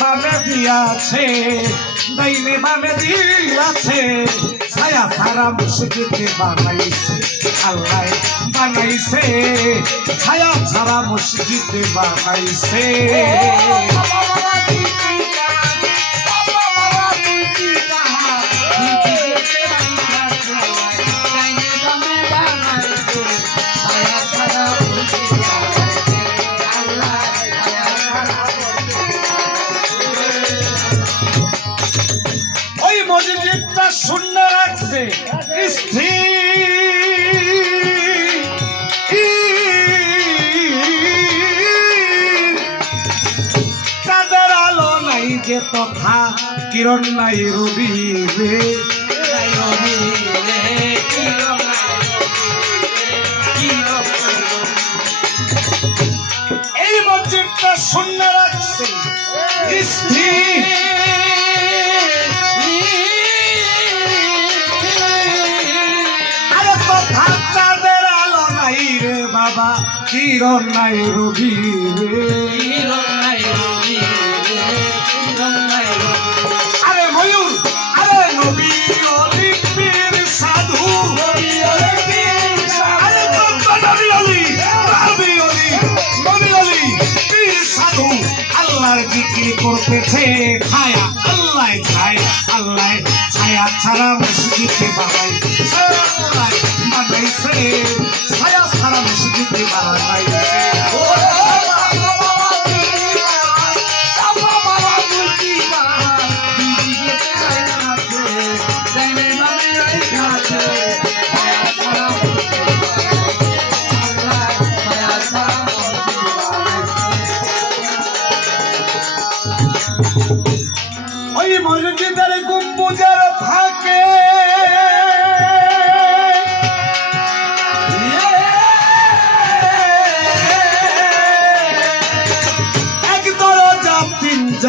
বামে দিয়াছে ডাইনে বামে দিয়াছে ছায়া সারা মুশকিতে বানাইছে আল্লাহ বানাইছে ছায়া সারা মুশকিতে বানাইছে মসজিদটা শূন্য রাখছে। স্থির চাঁদের আলো নাই যে তথা কিরণ নাই রবি রে। এই কিরণ নাই রবি রে। আরে ময়ূর আরে নবী অলি পীর সাধু আল্লাহর জিকির করতেছে ছায়া আল্লাহ ছায়া আল্লাহ ছায়া ছাড়া মসজিদে ছায়া ছাড়া মসজিদে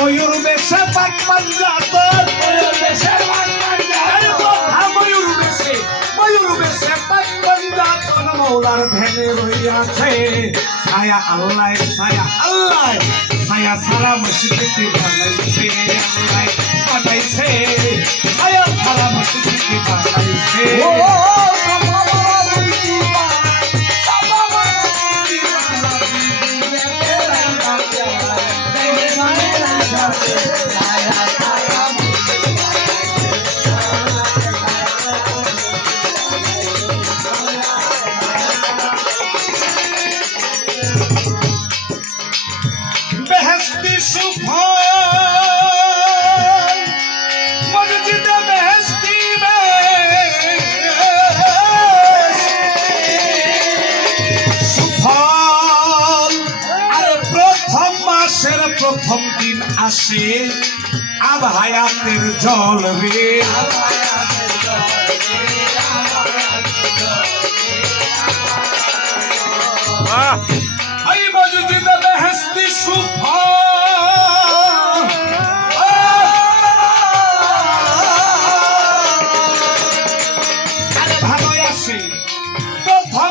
ময়ূর বেশে পাক পাঞ্জাত আরে তথা ময়ূর বেশে ময়ূর বেশে পাক পাঞ্জাত মৌলার ধ্যানে রইয়াছে। ছায়া আল্লাহ ছায়া আল্লাহ, ছায়া সারা মসজিদে বানাইছে, আল্লাহ বানাইছে। ছায়া সারা মসজিদে বানাইছে। বেহেস্তি প্রথম দিন আসে আব হায়াতের জল রে।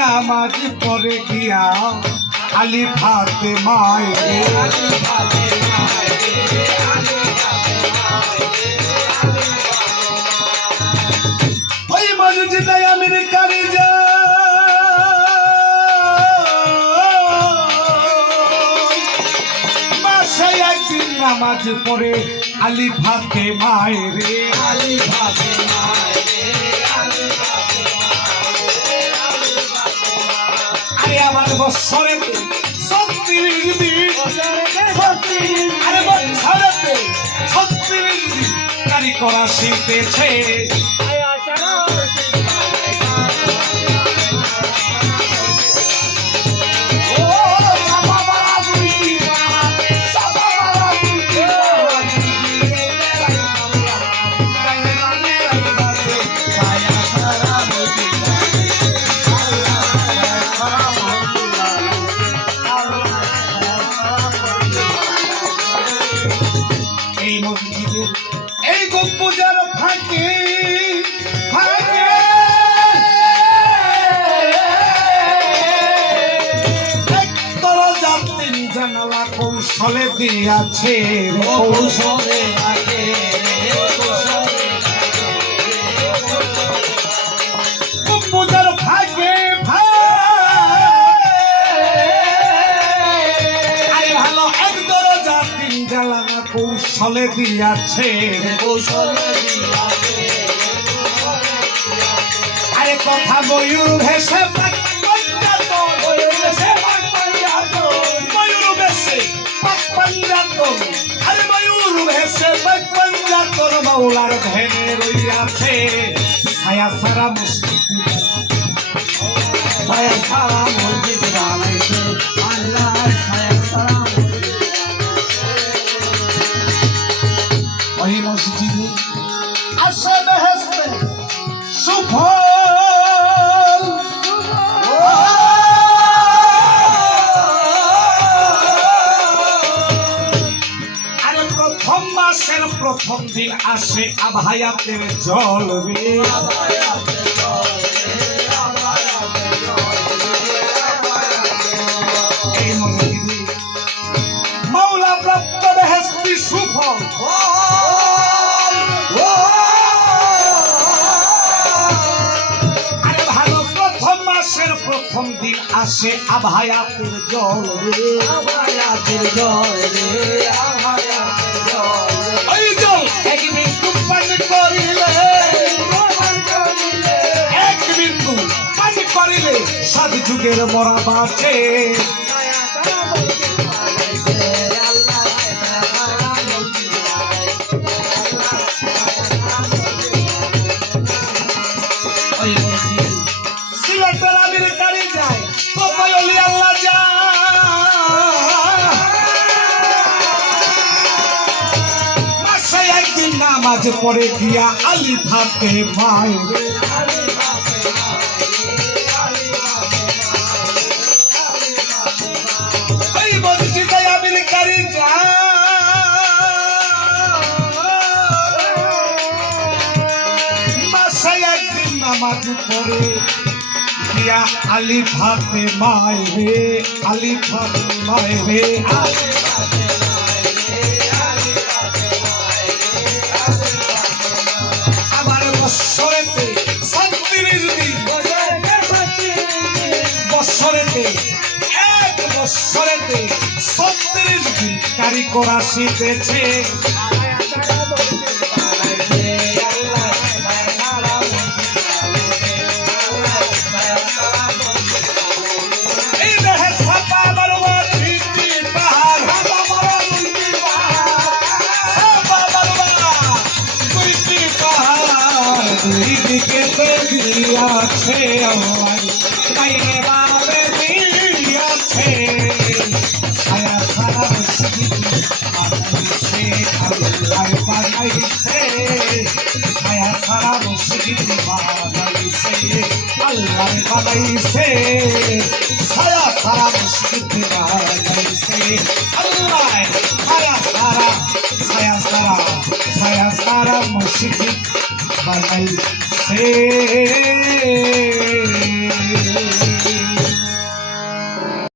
নামাজ পড়ে গিয়া আলি ফাতে মায় ওই নামাজ পড়ে আলি ফাতে মায় রে। আরে বৎসরেতে ছত্রিশ দিন। আরে বৎসরেতে ছত্রিশ দিন কারি এই মসজিদের এই গম্বুজার ফাঁকে ফাঁকে। এক দরজার জানালা কৌশলে দিয়াছে কৌশলে দিয়াছে। আরে কথা ময়ূর ভেসে মাওলার ভেনে রইয়াছে। ছায়া সারা মুশকিল। ছায়া সারা মসজিদ আসে আভায়াতের জল রে মাওলা প্রাপ্ত প্রথম আসে আভায়াতের জল রে ওই জল এক বিন্দু পানি সাত যুগের মরা বাঁচে। নামাজ পড়ে গিয়া আলি থাকে মায়ের নামাজ পড়ে গিয়া আলি ফাতে মায়েরে, আলি ফাতে মায়েরে। ছাপা বারোয়া দুইটি পাহাড়। দুই দিকে দিয়াছে আমায়। আল্লাহ বানাইছে ছায়া সারা মসজিদ বানাইছে আল্লাহ ছায়া সারা ছায়া সারা ছায়া সারা মসজিদ বানাইছে